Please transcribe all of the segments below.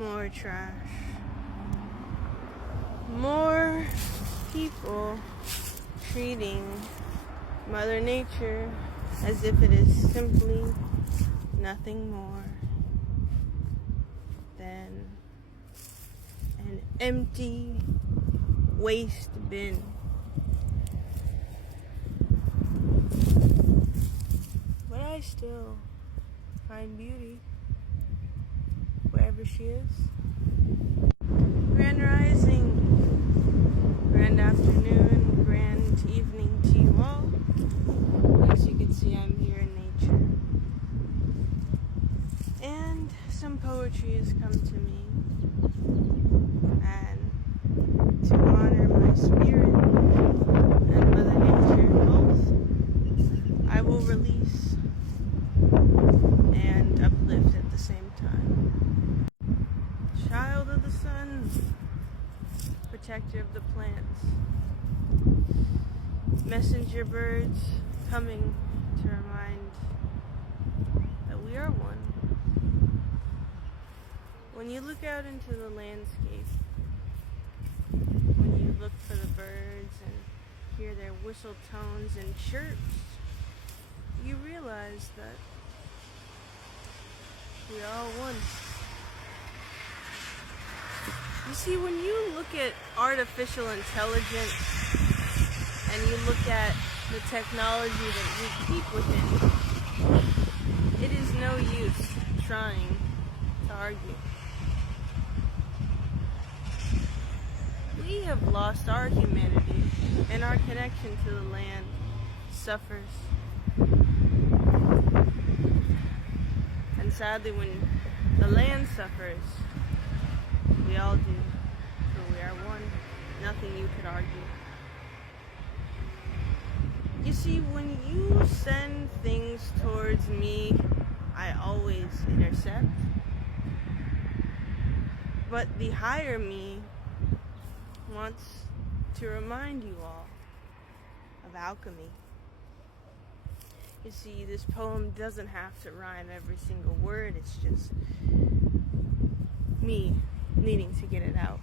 More trash. More people treating Mother Nature as if it is simply nothing more than an empty waste bin. But I still find beauty wherever she is. Grand rising, grand afternoon, grand evening to you all. As you can see, I'm here in nature. And some poetry has come to me. And to honor my spirit and Mother Nature both, I will release and uplift at the same time. Child of the sun, protector of the plants, messenger birds coming to remind that we are one. When you look out into the landscape, when you look for the birds and hear their whistle tones and chirps, you realize that we are all one. You see, when you look at artificial intelligence and you look at the technology that we keep within, it is no use trying to argue. We have lost our humanity, and our connection to the land suffers. And sadly, when the land suffers, we all do, for we are one. Nothing you could argue. You see, when you send things towards me, I always intercept. But the higher me wants to remind you all of alchemy. You see, this poem doesn't have to rhyme every single word. It's just me needing to get it out.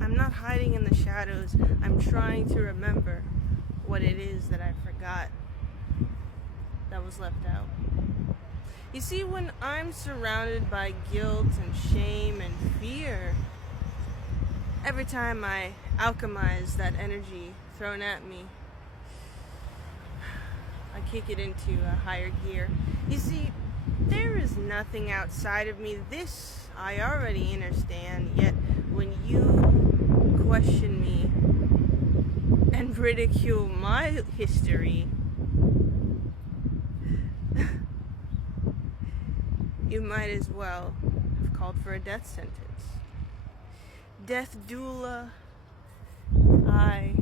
I'm not hiding in the shadows. I'm trying to remember what it is that I forgot that was left out. You see, when I'm surrounded by guilt and shame and fear, every time I alchemize that energy thrown at me, I kick it into a higher gear. You see, there is nothing outside of me. This I already understand, yet when you question me and ridicule my history, you might as well have called for a death sentence. Death doula, I,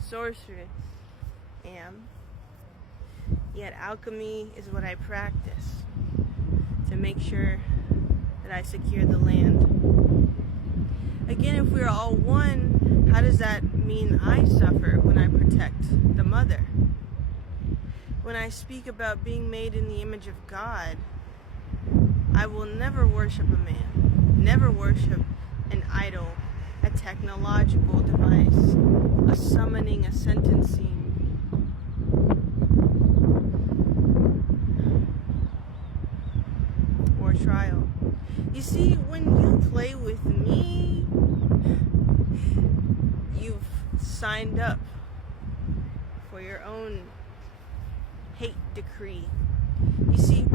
sorceress, am. Yet alchemy is what I practice to make sure that I secure the land. Again, if we're all one, how does that mean I suffer when I protect the mother? When I speak about being made in the image of God, I will never worship a man, never worship an idol, a technological device, a summoning, a sentencing. Or trial. You see, when you play with me, you've signed up for your own hate decree. You see,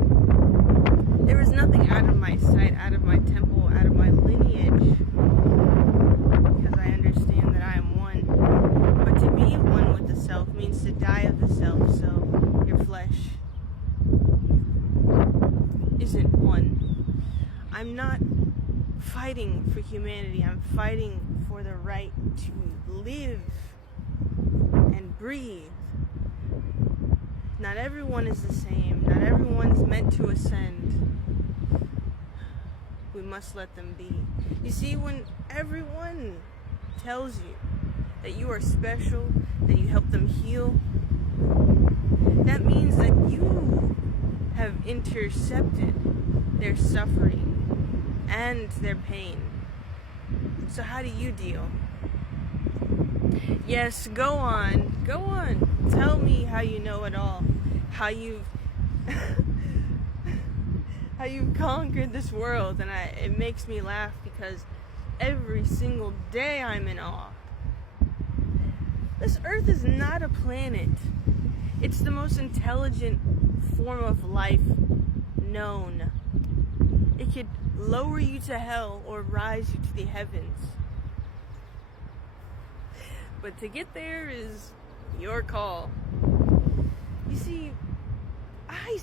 there is nothing out of my sight, out of my temple, out of my lineage, because I understand that I am one. But to be one with the self means to die of the self, so your flesh isn't one. I'm not fighting for humanity, I'm fighting for the right to live and breathe. Not everyone is the same, not everyone's meant to ascend. We must let them be. You see, when everyone tells you that you are special, that you help them heal, that means that you have intercepted their suffering and their pain. So how do you deal? Yes, go on. Tell me how you know it all. How you've how you've conquered this world. And it makes me laugh because every single day I'm in awe. This Earth is not a planet. It's the most intelligent form of life known. It could lower you to hell or rise you to the heavens. But to get there is your call. You see, I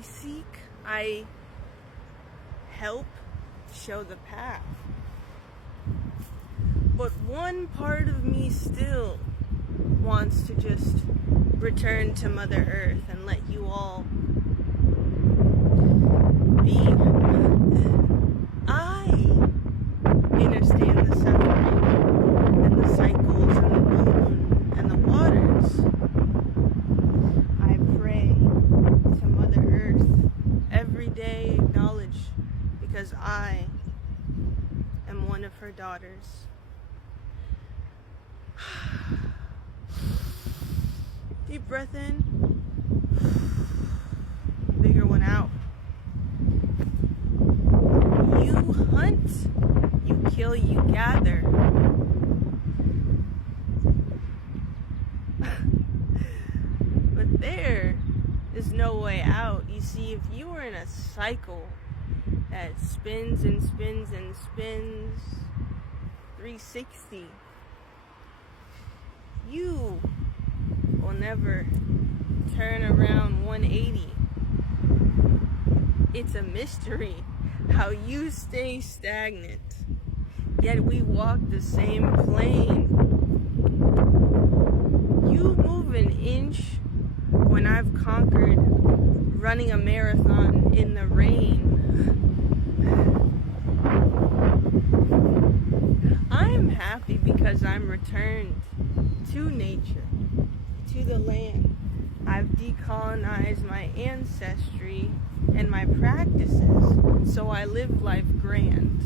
seek, I help show the path. But one part of me still wants to just return to Mother Earth and let you all be. I understand the suffering and the cycles and the moon and the waters. I pray to Mother Earth every day, acknowledge, because I am one of her daughters. Deep breath in, bigger one out. You hunt, you kill, you gather. But there is no way out. You see, if you were in a cycle that spins and spins and spins 360, you will never turn around 180. It's a mystery how you stay stagnant, yet we walk the same plane. You move an inch when I've conquered running a marathon in the rain. I'm happy because I'm returned to nature, to the land. I've decolonized my ancestry and my practices, so I live life grand.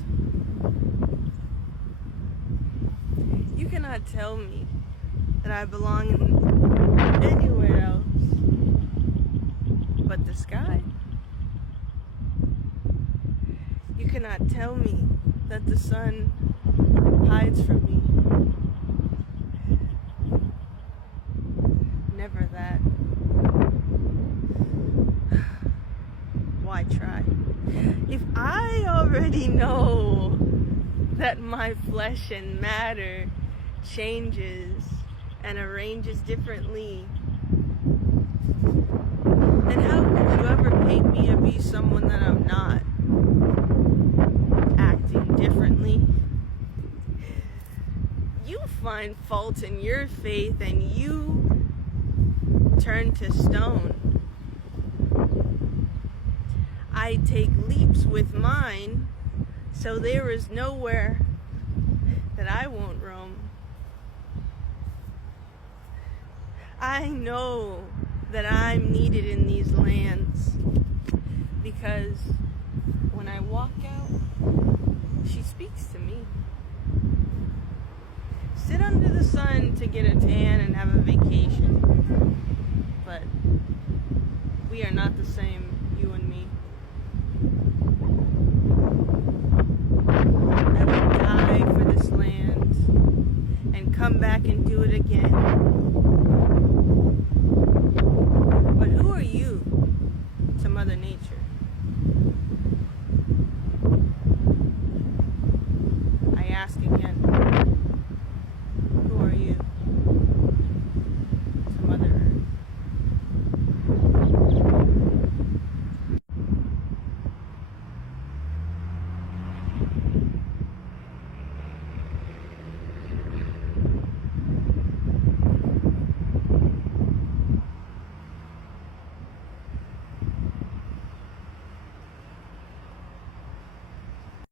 You cannot tell me that I belong anywhere else but the sky. You cannot tell me that the sun hides from me. Never that. Why try? If I already know that my flesh and matter changes and arranges differently, then how could you ever paint me to be someone that I'm not? Acting differently. You find fault in your faith and you turn to stone. I take leaps with mine, so there is nowhere that I won't roam. I know that I'm needed in these lands because when I walk out, she speaks to me. Sit under the sun to get a tan and have a vacation. But we are not the same, you and me. I will die for this land and come back and do it again. But who are you to Mother Nature? I ask again.